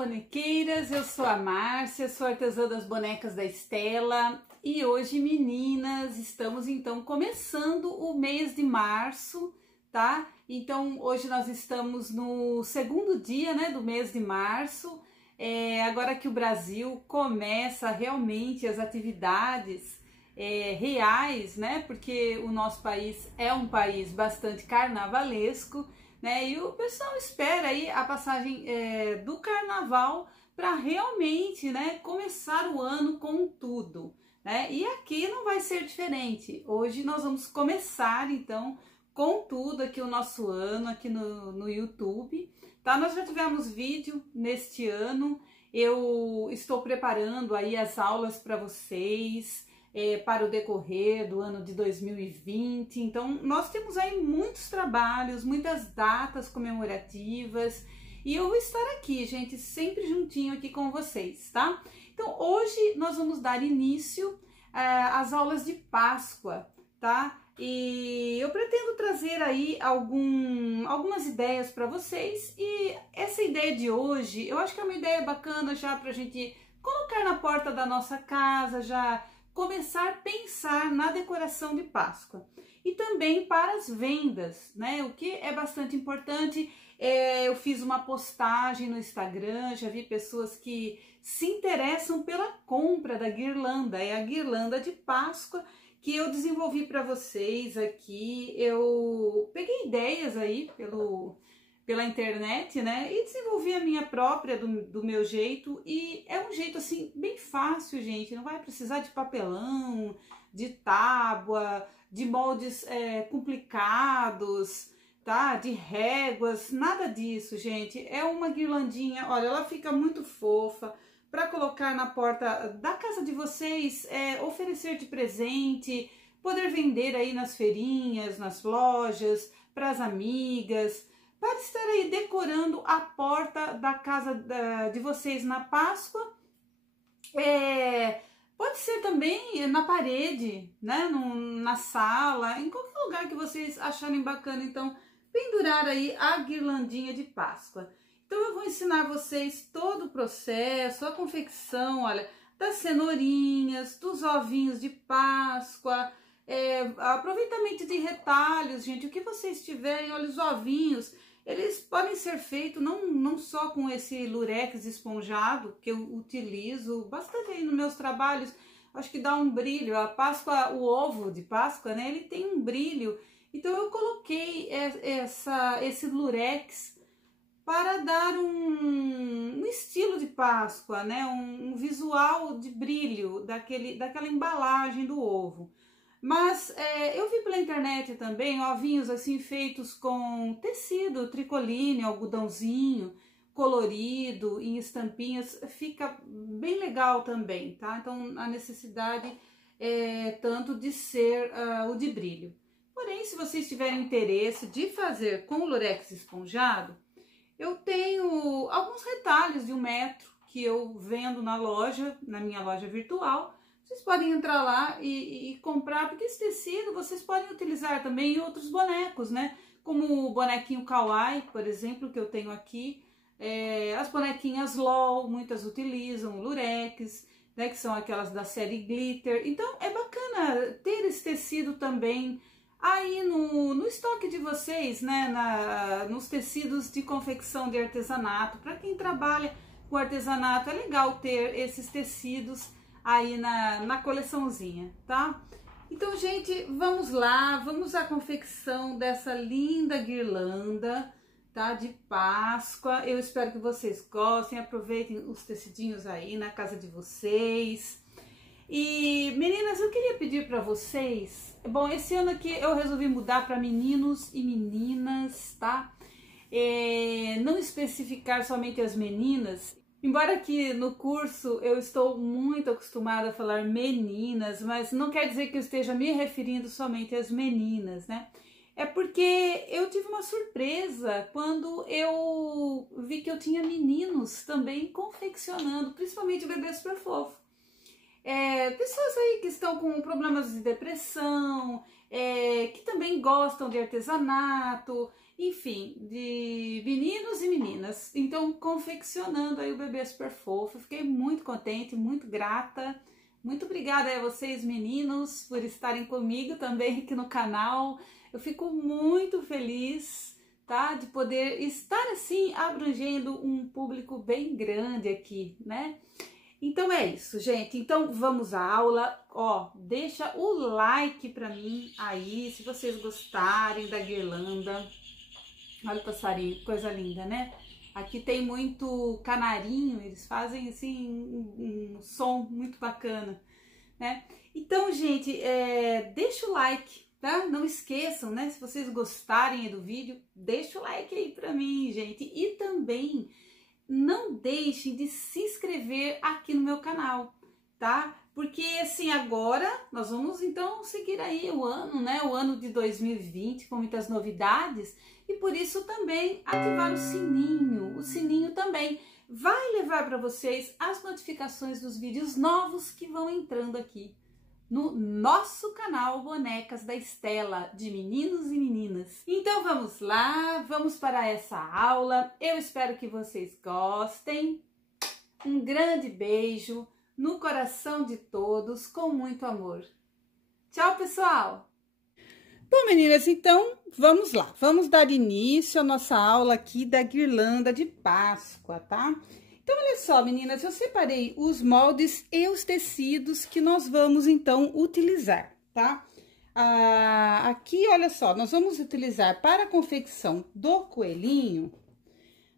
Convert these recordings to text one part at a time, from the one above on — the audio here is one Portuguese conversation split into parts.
bonequeiras, eu sou a Márcia, sou artesã das bonecas da Estela e hoje, meninas, estamos então começando o mês de março, tá? Então hoje nós estamos no segundo dia, né, do mês de março, agora que o Brasil começa realmente as atividades reais, né, porque o nosso país é um país bastante carnavalesco, né? E o pessoal espera aí a passagem do carnaval para realmente, né, começar o ano com tudo, né? E aqui não vai ser diferente. Hoje nós vamos começar então com tudo aqui o nosso ano aqui no YouTube, tá? Nós já tivemos vídeo neste ano. Eu estou preparando aí as aulas para vocês. Para o decorrer do ano de 2020, então nós temos aí muitos trabalhos, muitas datas comemorativas e eu vou estar aqui, gente, sempre juntinho aqui com vocês, tá? Então hoje nós vamos dar início às aulas de Páscoa, tá? E eu pretendo trazer aí algumas ideias para vocês e essa ideia de hoje, eu acho que é uma ideia bacana já para a gente colocar na porta da nossa casa, já começar a pensar na decoração de Páscoa e também para as vendas, né? O que é bastante importante. Eu fiz uma postagem no Instagram, já vi pessoas que se interessam pela compra da guirlanda, é a guirlanda de Páscoa que eu desenvolvi para vocês aqui. Eu peguei ideias aí pela internet, né, e desenvolvi a minha própria do meu jeito, e é um jeito assim bem fácil, gente, não vai precisar de papelão, de tábua, de moldes complicados, tá, de réguas, nada disso, gente. É uma guirlandinha, olha, ela fica muito fofa para colocar na porta da casa de vocês, oferecer de presente, poder vender aí nas feirinhas, nas lojas, para as amigas, para estar aí decorando a porta da casa de vocês na Páscoa. Pode ser também na parede, né, na sala, em qualquer lugar que vocês acharem bacana, então pendurar aí a guirlandinha de Páscoa. Então eu vou ensinar vocês todo o processo, a confecção, olha, das cenourinhas, dos ovinhos de Páscoa, aproveitamento de retalhos, gente, o que vocês tiverem, olha, os ovinhos, eles podem ser feitos não só com esse lurex esponjado, que eu utilizo bastante aí nos meus trabalhos, acho que dá um brilho. A Páscoa, o ovo de Páscoa, né, ele tem um brilho, então eu coloquei esse lurex para dar um estilo de Páscoa, né, um visual de brilho daquela embalagem do ovo. Mas eu vi pela internet também ovinhos assim feitos com tecido, tricoline, algodãozinho, colorido, em estampinhas, fica bem legal também, tá? Então a necessidade é tanto de ser o de brilho. Porém, se vocês tiverem interesse de fazer com o lurex esponjado, eu tenho alguns retalhos de 1 metro que eu vendo na loja, na minha loja virtual. Vocês podem entrar lá e comprar, porque esse tecido vocês podem utilizar também em outros bonecos, né? Como o bonequinho Kawaii, por exemplo, que eu tenho aqui. As bonequinhas LOL, muitas utilizam o lurex, né? Que são aquelas da série Glitter. Então é bacana ter esse tecido também aí no estoque de vocês, né? Nos tecidos de confecção de artesanato. Para quem trabalha com artesanato, é legal ter esses tecidos aí na coleçãozinha, tá? Então, gente, vamos lá, vamos à confecção dessa linda guirlanda, tá? De Páscoa. Eu espero que vocês gostem, aproveitem os tecidinhos aí na casa de vocês. E, meninas, eu queria pedir para vocês, bom, esse ano aqui eu resolvi mudar para meninos e meninas, tá? Não especificar somente as meninas. Embora aqui no curso eu estou muito acostumada a falar meninas, mas não quer dizer que eu esteja me referindo somente às meninas, né? É porque eu tive uma surpresa quando eu vi que eu tinha meninos também confeccionando, principalmente o Bebê Super Fofo. Pessoas aí que estão com problemas de depressão, que também gostam de artesanato, enfim, de meninos e meninas. Então, confeccionando aí o bebê super fofo. Fiquei muito contente, muito grata. Muito obrigada a vocês, meninos, por estarem comigo também aqui no canal. Eu fico muito feliz, tá? De poder estar assim, abrangendo um público bem grande aqui, né? Então é isso, gente. Então vamos à aula. Ó, deixa o like pra mim aí, se vocês gostarem da guirlanda. Olha o passarinho, coisa linda, né? Aqui tem muito canarinho, eles fazem assim um som muito bacana, né? Então, gente, deixa o like, tá? Não esqueçam, né? Se vocês gostarem do vídeo, deixa o like aí pra mim, gente. E também não deixem de se inscrever aqui no meu canal, tá? Porque assim, agora nós vamos então seguir aí o ano, né? O ano de 2020 com muitas novidades e por isso também ativar o sininho. O sininho também vai levar para vocês as notificações dos vídeos novos que vão entrando aqui no nosso canal Bonecas da Estela, de meninos e meninas. Então vamos lá, vamos para essa aula. Eu espero que vocês gostem. Um grande beijo no coração de todos, com muito amor. Tchau, pessoal! Bom, meninas, então vamos lá. Vamos dar início à nossa aula aqui da guirlanda de Páscoa, tá? Então, olha só, meninas, eu separei os moldes e os tecidos que nós vamos, então, utilizar, tá? Aqui, olha só, nós vamos utilizar para a confecção do coelhinho,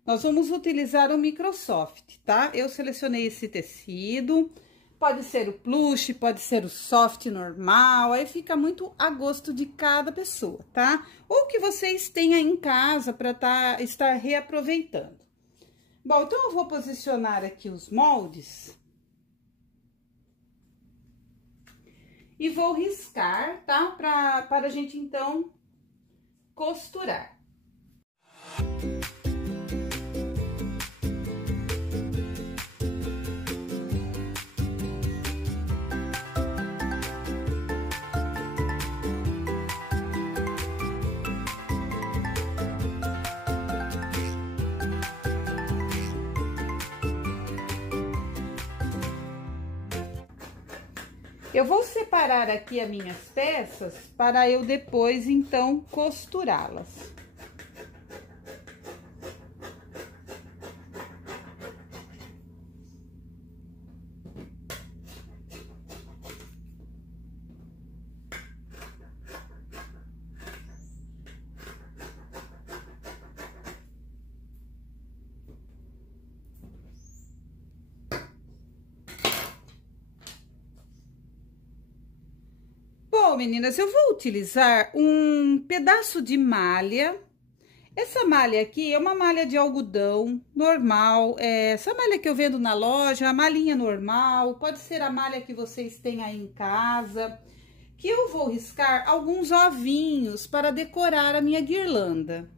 nós vamos utilizar o Microsoft, tá? Eu selecionei esse tecido, pode ser o plush, pode ser o soft normal, aí fica muito a gosto de cada pessoa, tá? Ou que vocês tenham em casa para estar reaproveitando. Bom, então eu vou posicionar aqui os moldes e vou riscar, tá? Para a gente, então, costurar. Eu vou separar aqui as minhas peças para eu depois, então, costurá-las. Bom, meninas, eu vou utilizar um pedaço de malha. Essa malha aqui é uma malha de algodão normal. Essa malha que eu vendo na loja, a malhinha normal. Pode ser a malha que vocês têm aí em casa. Que eu vou riscar alguns ovinhos para decorar a minha guirlanda.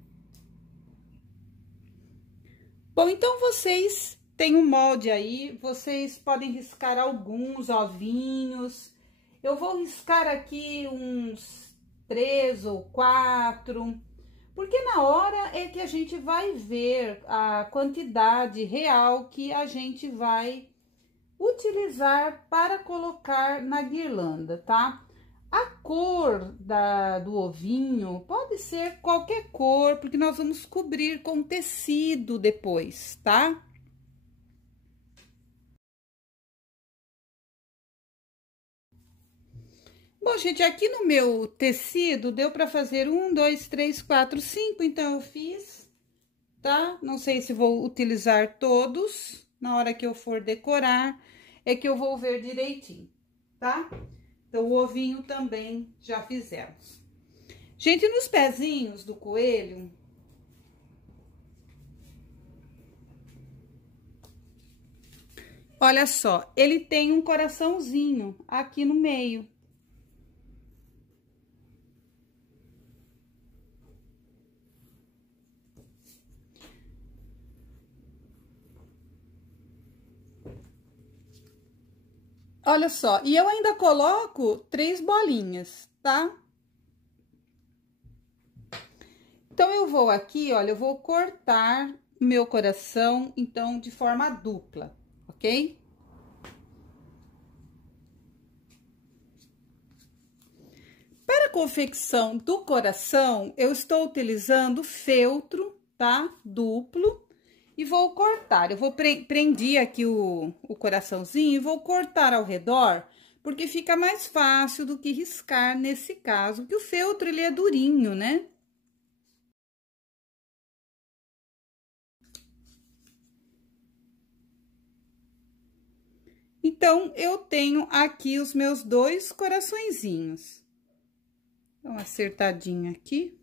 Bom, então vocês têm um molde aí. Vocês podem riscar alguns ovinhos. Eu vou riscar aqui uns 3 ou 4, porque na hora é que a gente vai ver a quantidade real que a gente vai utilizar para colocar na guirlanda, tá? A cor do ovinho pode ser qualquer cor, porque nós vamos cobrir com tecido depois, tá? Bom, gente, aqui no meu tecido deu para fazer 1, 2, 3, 4, 5, então eu fiz, tá? Não sei se vou utilizar todos, na hora que eu for decorar, é que eu vou ver direitinho, tá? Então, o ovinho também já fizemos. Gente, nos pezinhos do coelho, olha só, ele tem um coraçãozinho aqui no meio. Olha só, e eu ainda coloco 3 bolinhas, tá? Então, eu vou aqui, olha, eu vou cortar meu coração, então, de forma dupla, ok? Para a confecção do coração, eu estou utilizando feltro, tá? Duplo. E vou cortar, eu vou prendi aqui o coraçãozinho e vou cortar ao redor, porque fica mais fácil do que riscar nesse caso, que o feltro, ele é durinho, né? Então, eu tenho aqui os meus 2 coraçõezinhos. Dá uma acertadinha aqui.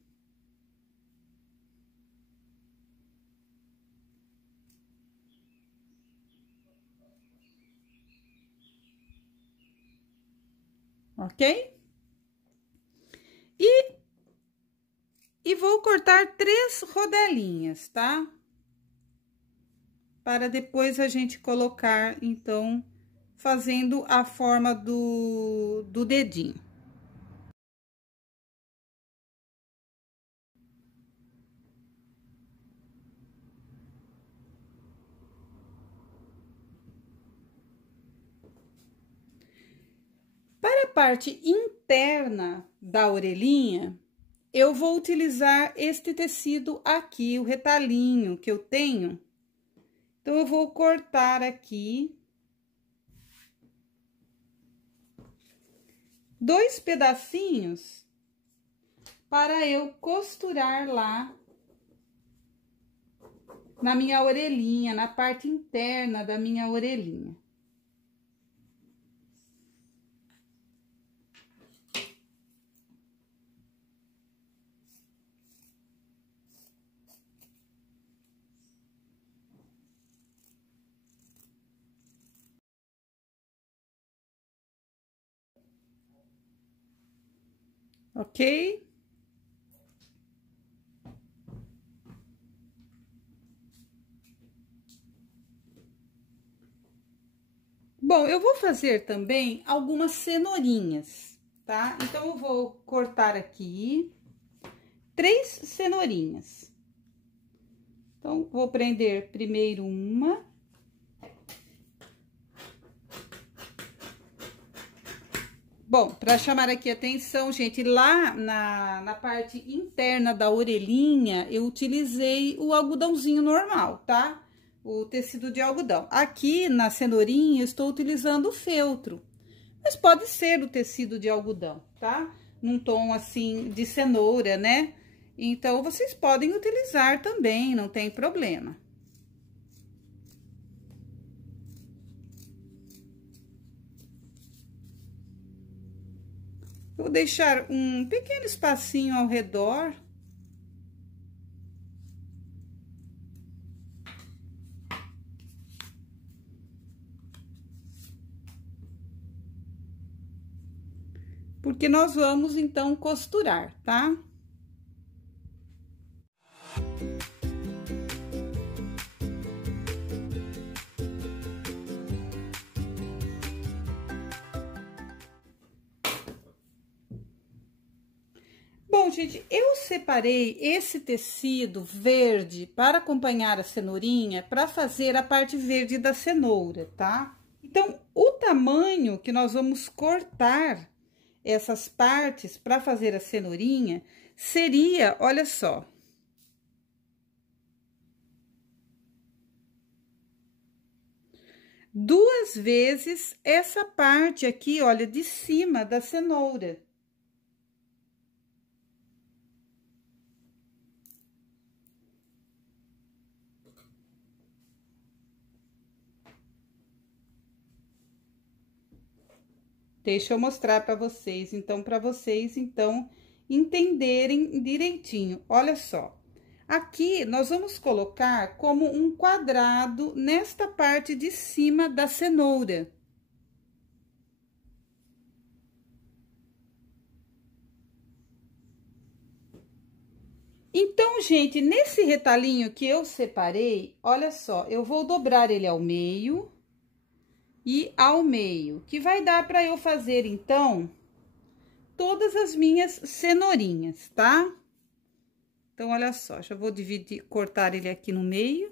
Ok? E vou cortar 3 rodelinhas, tá? Para depois a gente colocar, então, fazendo a forma do dedinho. Para a parte interna da orelhinha, eu vou utilizar este tecido aqui, o retalhinho que eu tenho. Então, eu vou cortar aqui 2 pedacinhos para eu costurar lá na minha orelhinha, na parte interna da minha orelhinha. Ok? Bom, eu vou fazer também algumas cenourinhas, tá? Então, eu vou cortar aqui 3 cenourinhas. Então, vou prender primeiro uma. Bom, para chamar aqui a atenção, gente, lá na parte interna da orelhinha, eu utilizei o algodãozinho normal, tá? O tecido de algodão. Aqui na cenourinha, eu estou utilizando o feltro, mas pode ser o tecido de algodão, tá? Num tom assim de cenoura, né? Então, vocês podem utilizar também, não tem problema. Vou deixar um pequeno espacinho ao redor. Porque nós vamos, então, costurar, tá? Bom, gente, eu separei esse tecido verde para acompanhar a cenourinha, para fazer a parte verde da cenoura, tá? Então, o tamanho que nós vamos cortar essas partes para fazer a cenourinha seria, olha só. Duas vezes essa parte aqui, olha, de cima da cenoura. Deixa eu mostrar para vocês, então, entenderem direitinho. Olha só, aqui nós vamos colocar como um quadrado nesta parte de cima da cenoura. Então, gente, nesse retalhinho que eu separei, olha só, eu vou dobrar ele ao meio e ao meio, que vai dar para eu fazer, então, todas as minhas cenourinhas, tá? Então, olha só, já vou dividir, cortar ele aqui no meio.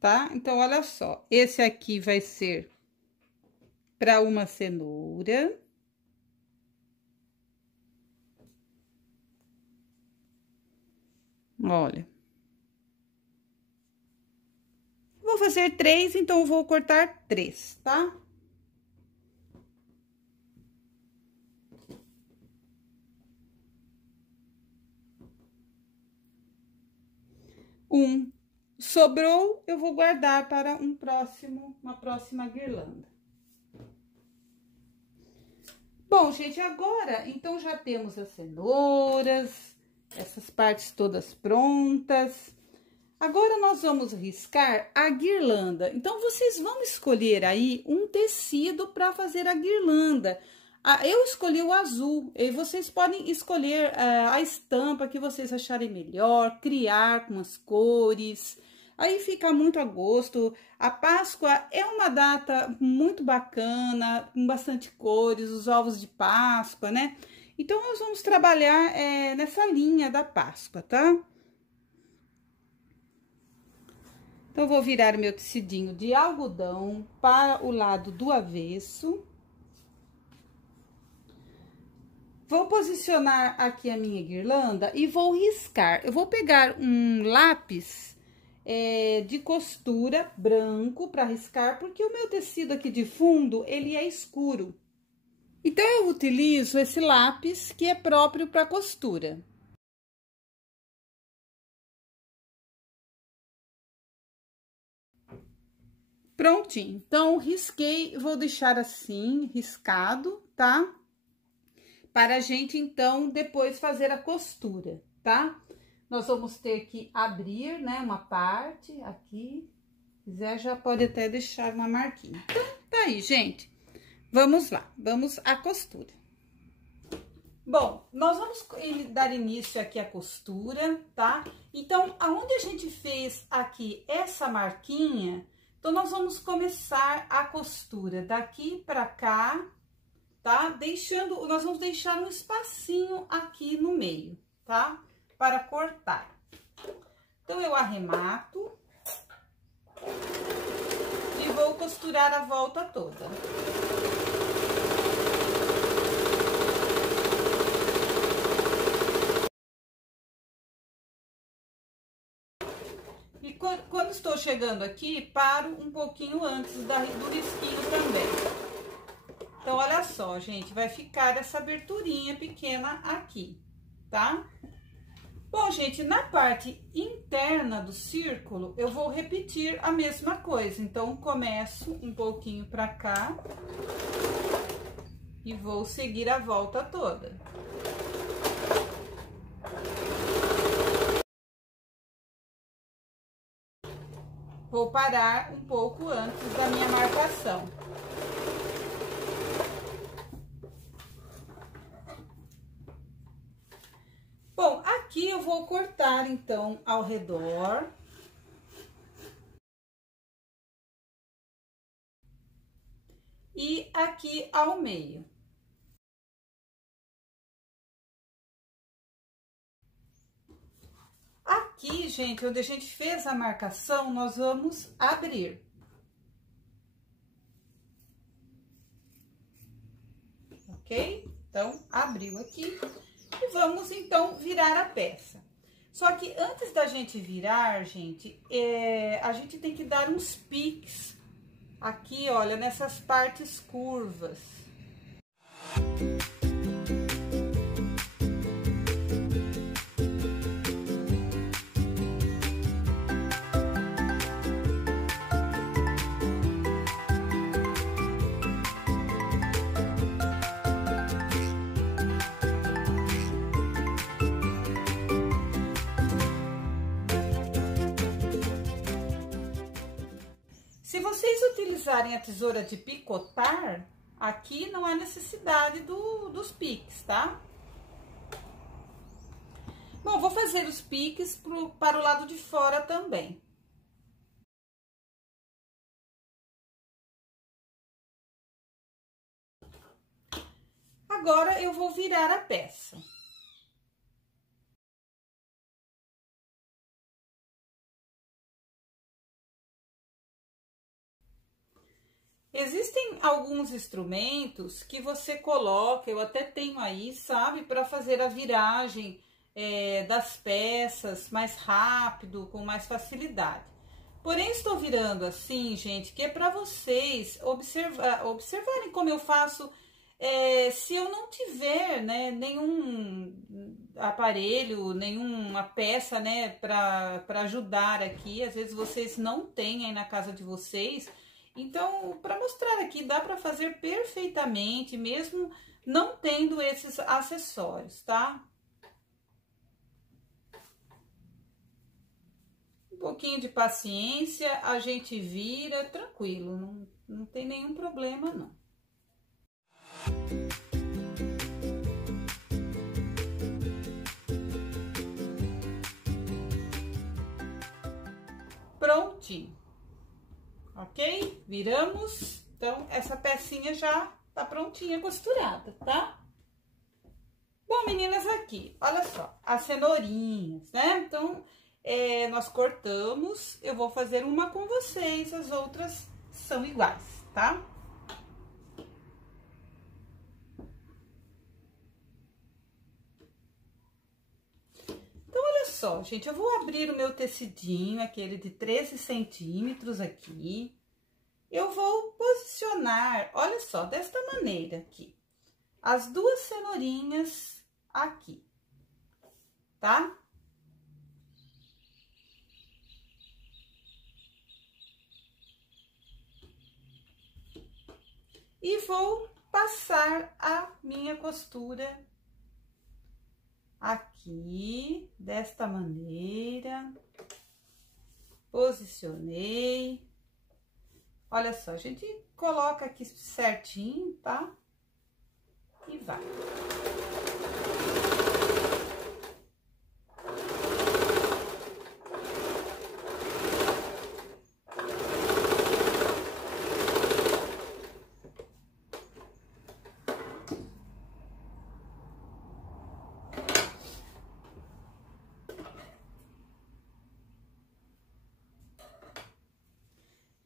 Tá? Então, olha só, esse aqui vai ser para uma cenoura. Olha. Vou fazer 3, então eu vou cortar 3, tá? Sobrou, eu vou guardar para uma próxima guirlanda. Bom, gente, agora, então, já temos as cenouras, essas partes todas prontas. Agora, nós vamos riscar a guirlanda. Então, vocês vão escolher aí um tecido para fazer a guirlanda. Eu escolhi o azul, e vocês podem escolher a estampa que vocês acharem melhor, criar com as cores. Aí fica muito a gosto. A Páscoa é uma data muito bacana, com bastante cores, os ovos de Páscoa, né? Então, nós vamos trabalhar nessa linha da Páscoa, tá? Então, eu vou virar meu tecidinho de algodão para o lado do avesso. Vou posicionar aqui a minha guirlanda e vou riscar. Eu vou pegar um lápis de costura branco para riscar, porque o meu tecido aqui de fundo, ele é escuro. Então, eu utilizo esse lápis que é próprio para costura. Prontinho. Então, risquei, vou deixar assim, riscado, tá? Para a gente, então, depois fazer a costura, tá? Nós vamos ter que abrir, né, uma parte aqui. Se quiser, já pode até deixar uma marquinha. Então, tá aí, gente. Vamos lá, vamos à costura. Bom, nós vamos dar início aqui à costura, tá? Então, aonde a gente fez aqui essa marquinha, então, nós vamos começar a costura daqui pra cá, tá? Nós vamos deixar um espacinho aqui no meio, tá? Para cortar. Então, eu arremato e vou costurar a volta toda. E quando estou chegando aqui, paro um pouquinho antes do risquinho também. Então, olha só, gente, vai ficar essa aberturinha pequena aqui, tá? Bom, gente, na parte interna do círculo, eu vou repetir a mesma coisa. Então, começo um pouquinho pra cá e vou seguir a volta toda. Vou parar um pouco antes da minha marcação. Bom, aqui eu vou cortar, então, ao redor. E aqui ao meio. Aqui, gente, onde a gente fez a marcação, nós vamos abrir. Ok? Então, abriu aqui. E vamos, então, virar a peça. Só que antes da gente virar, gente, a gente tem que dar uns piques aqui, olha, nessas partes curvas. Se vocês utilizarem a tesoura de picotar, aqui não há necessidade dos piques, tá? Bom, vou fazer os piques para o lado de fora também. Agora, eu vou virar a peça. Existem alguns instrumentos que você coloca, eu até tenho aí, sabe, para fazer a viragem das peças mais rápido, com mais facilidade. Porém, estou virando assim, gente, que é para vocês observarem como eu faço. Se eu não tiver, né, nenhum aparelho, nenhuma peça, né, para ajudar aqui, às vezes vocês não têm aí na casa de vocês. Então, para mostrar aqui, dá para fazer perfeitamente, mesmo não tendo esses acessórios, tá? Um pouquinho de paciência, a gente vira tranquilo, não tem nenhum problema, não. Prontinho. Ok? Viramos. Então, essa pecinha já tá prontinha, costurada, tá? Bom, meninas, aqui, olha só, as cenourinhas, né? Então, nós cortamos, eu vou fazer uma com vocês, as outras são iguais, tá? Então, olha só, gente, eu vou abrir o meu tecidinho, aquele de 13 centímetros aqui. Eu vou posicionar, olha só, desta maneira aqui, as duas cenourinhas aqui, tá? E vou passar a minha costura aqui, desta maneira. Posicionei. Olha só, a gente coloca aqui certinho, tá? E vai.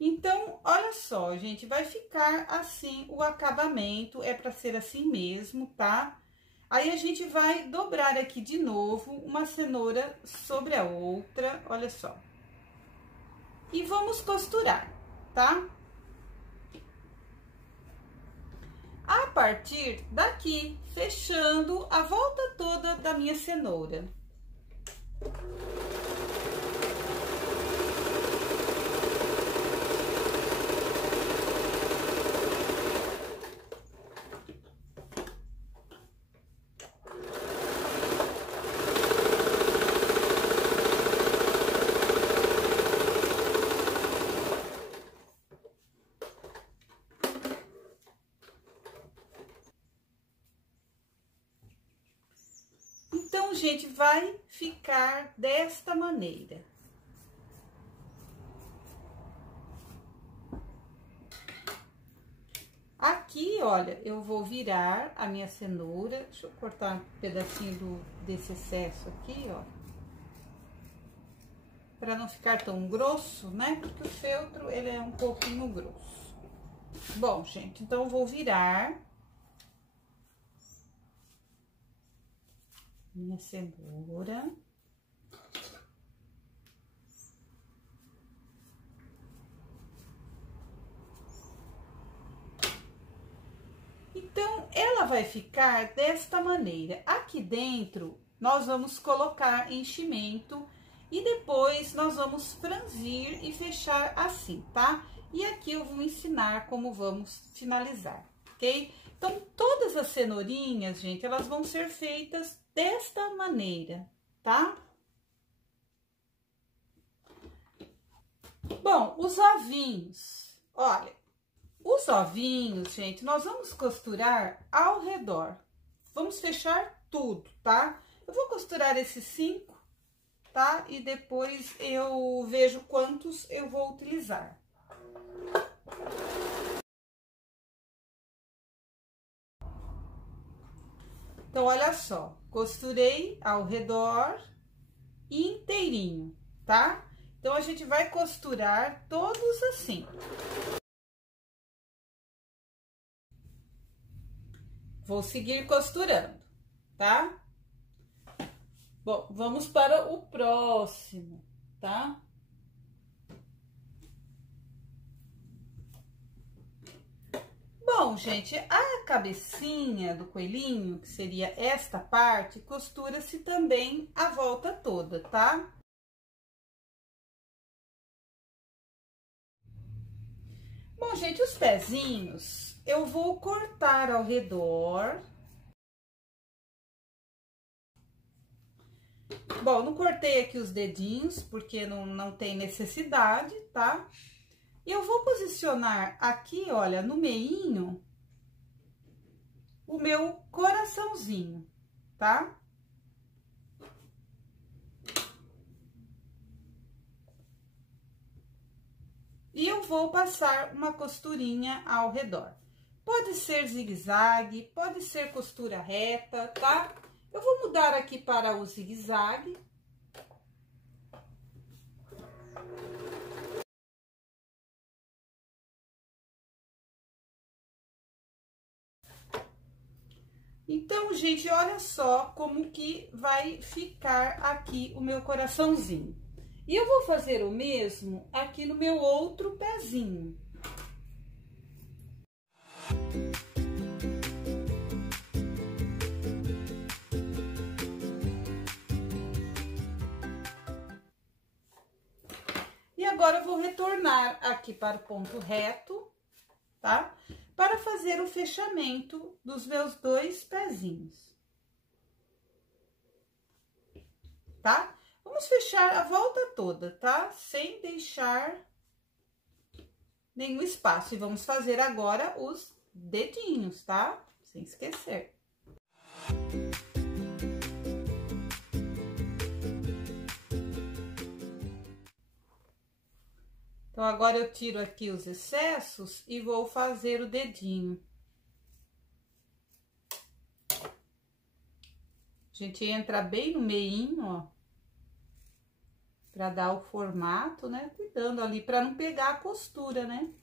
Então, olha só, gente, vai ficar assim o acabamento, é pra ser assim mesmo, tá? Aí, a gente vai dobrar aqui de novo uma cenoura sobre a outra, olha só. E vamos costurar, tá? A partir daqui, fechando a volta toda da minha cenoura. Então, gente, vai ficar desta maneira. Aqui, olha, eu vou virar a minha cenoura. Deixa eu cortar um pedacinho desse excesso aqui, ó. Pra não ficar tão grosso, né? Porque o feltro, ele é um pouquinho grosso. Bom, gente, então eu vou virar minha cenoura. Então, ela vai ficar desta maneira. Aqui dentro, nós vamos colocar enchimento e depois nós vamos franzir e fechar assim, tá? E aqui eu vou ensinar como vamos finalizar, ok? Então, todas as cenourinhas, gente, elas vão ser feitas desta maneira, tá? Bom, os ovinhos, olha, os ovinhos, gente, nós vamos costurar ao redor. Vamos fechar tudo, tá? Eu vou costurar esses 5, tá? E depois eu vejo quantos eu vou utilizar. Então, olha só, costurei ao redor inteirinho, tá? Então, a gente vai costurar todos assim. Vou seguir costurando, tá? Bom, vamos para o próximo, tá? Bom, gente, a cabecinha do coelhinho, que seria esta parte, costura-se também a volta toda, tá? Bom, gente, os pezinhos eu vou cortar ao redor. Bom, não cortei aqui os dedinhos, porque não tem necessidade, tá? E eu vou posicionar aqui, olha, no meinho, o meu coraçãozinho, tá? E eu vou passar uma costurinha ao redor. Pode ser zigue-zague, pode ser costura reta, tá? Eu vou mudar aqui para o zigue-zague. Então, gente, olha só como que vai ficar aqui o meu coraçãozinho. E eu vou fazer o mesmo aqui no meu outro pezinho. E agora eu vou retornar aqui para o ponto reto, tá? Para fazer o fechamento dos meus 2 pezinhos. Tá? Vamos fechar a volta toda, tá? Sem deixar nenhum espaço. E vamos fazer agora os dedinhos, tá? Sem esquecer. Então, agora eu tiro aqui os excessos e vou fazer o dedinho. A gente entra bem no meinho, ó. Pra dar o formato, né? Cuidando ali pra não pegar a costura, né?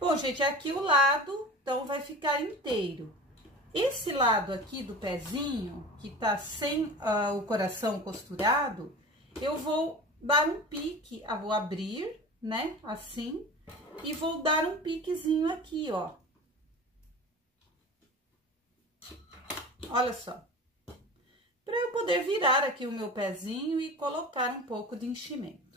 Bom, gente, aqui o lado, então, vai ficar inteiro. Esse lado aqui do pezinho, que tá sem o coração costurado, eu vou dar um pique, vou abrir, né, assim, e vou dar um piquezinho aqui, ó. Olha só. Pra eu poder virar aqui o meu pezinho e colocar um pouco de enchimento.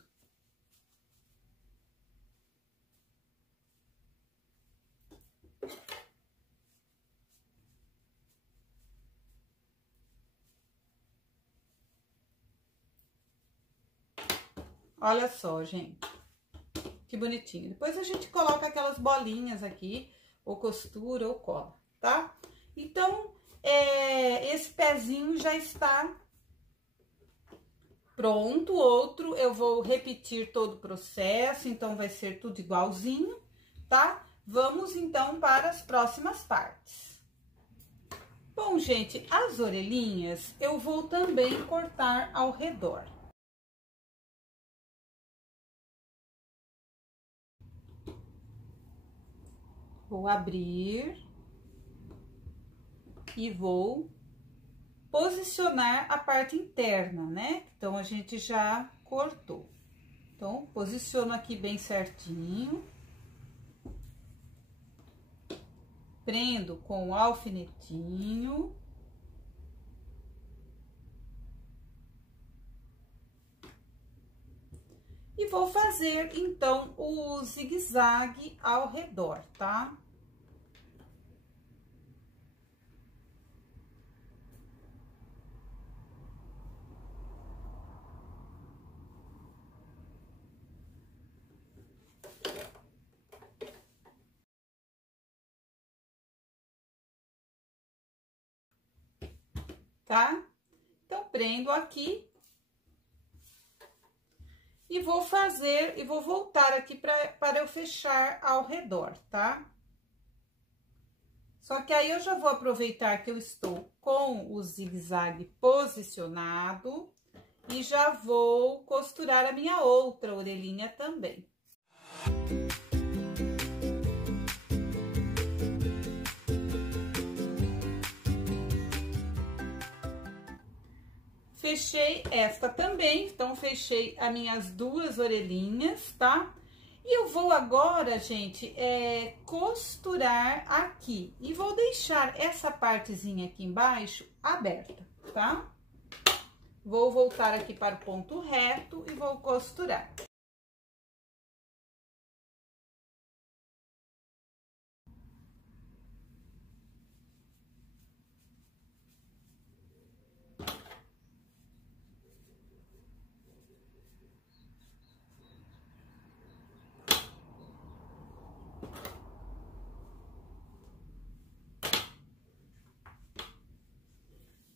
Olha só, gente, que bonitinho. Depois a gente coloca aquelas bolinhas aqui, ou costura, ou cola, tá? Então, esse pezinho já está pronto. O outro eu vou repetir todo o processo, então vai ser tudo igualzinho, tá? Vamos, então, para as próximas partes. Bom, gente, as orelhinhas eu vou também cortar ao redor. Vou abrir e vou posicionar a parte interna, né? Então, a gente já cortou. Então, posiciono aqui bem certinho. Prendo com o alfinetinho. E vou fazer, então, o zigue-zague ao redor, tá? tá? Então, prendo aqui. E vou voltar aqui para eu fechar ao redor, tá? Só que aí eu já vou aproveitar que eu estou com o zigue-zague posicionado e já vou costurar a minha outra orelhinha também. Fechei esta também, então fechei as minhas duas orelhinhas, tá? E eu vou agora, gente, costurar aqui. E vou deixar essa partezinha aqui embaixo aberta, tá? Vou voltar aqui para o ponto reto e vou costurar.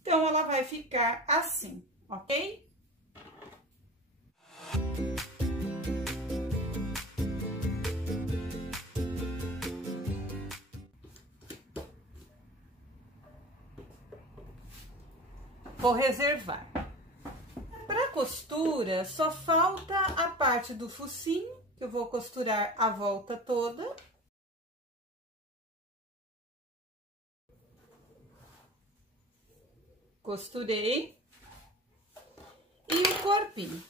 Então, ela vai ficar assim, ok? Vou reservar. Para costura, só falta a parte do focinho, que eu vou costurar a volta toda. Costurei. E o corpinho.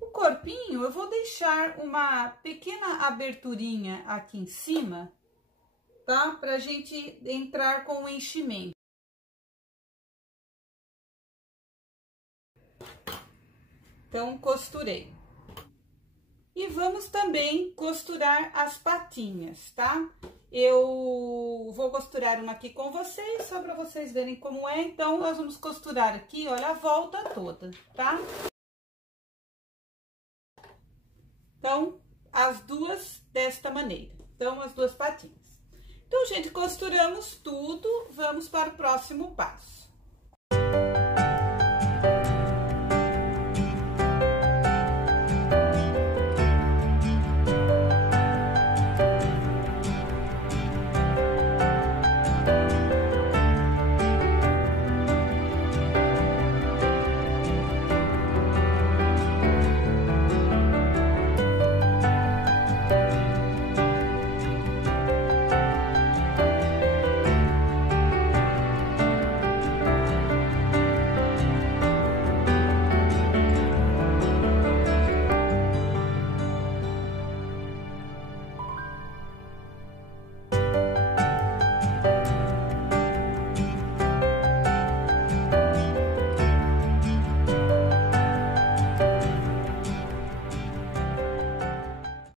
O corpinho, eu vou deixar uma pequena aberturinha aqui em cima, tá? Pra gente entrar com o enchimento. Então, costurei. E vamos também costurar as patinhas, tá? Eu vou costurar uma aqui com vocês, só para vocês verem como é. Então, nós vamos costurar aqui, olha, a volta toda, tá? Então, as duas desta maneira. Então, as duas patinhas. Então, gente, costuramos tudo, vamos para o próximo passo.